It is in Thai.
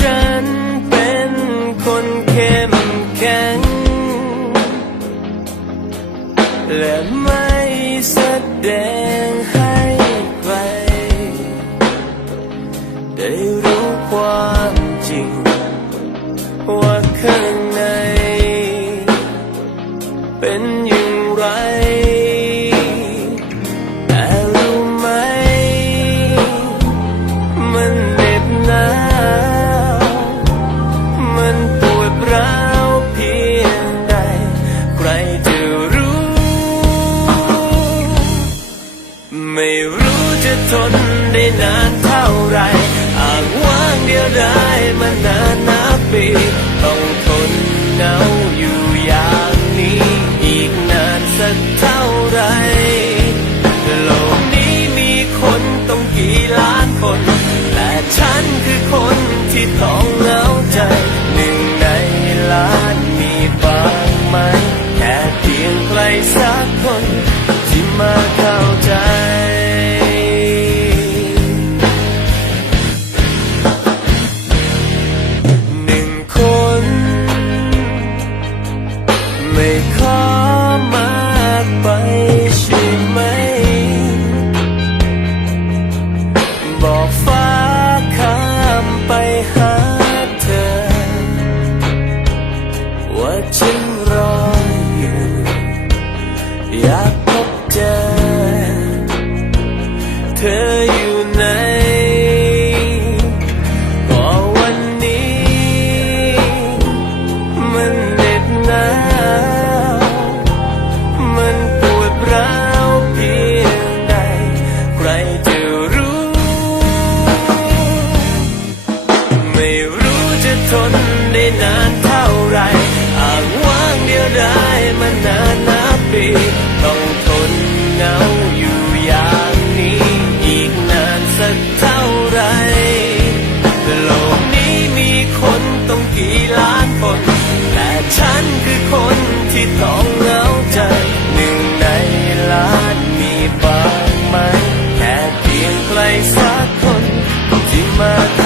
ฉันเป็นคนเข้มแข็ง และไม่แสดงให้ใคร ได้รู้ความจริง ว่าข้างใน เป็นอย่างไร ไม่รู้จะทนได้นานเท่าไรอางว้างเดียวได้มานานนับปี ต้องทนเหงาอยู่อย่างนี้ อีกนานสักเท่าไรโลกนี้มีคนต้องกี่ล้านคน แต่ฉันคือคนที่ต้องเหงาใจหนึ่งในล้านมีบ้างไหมแค่เพียงใครสักคน ที่มาเข้าใจ ทนได้นานเท่าไรอางว้างเดียวได้มานานนับปี ต้องทนเหงาอยู่อย่างนี้ อีกนานสักเท่าไรโลกนี้มีคนต้องกี่ล้านคน แต่ฉันคือคนที่ต้องเหงาใจหนึ่งในล้านมีบางไหมแค่เพียงใครสักคนที่มา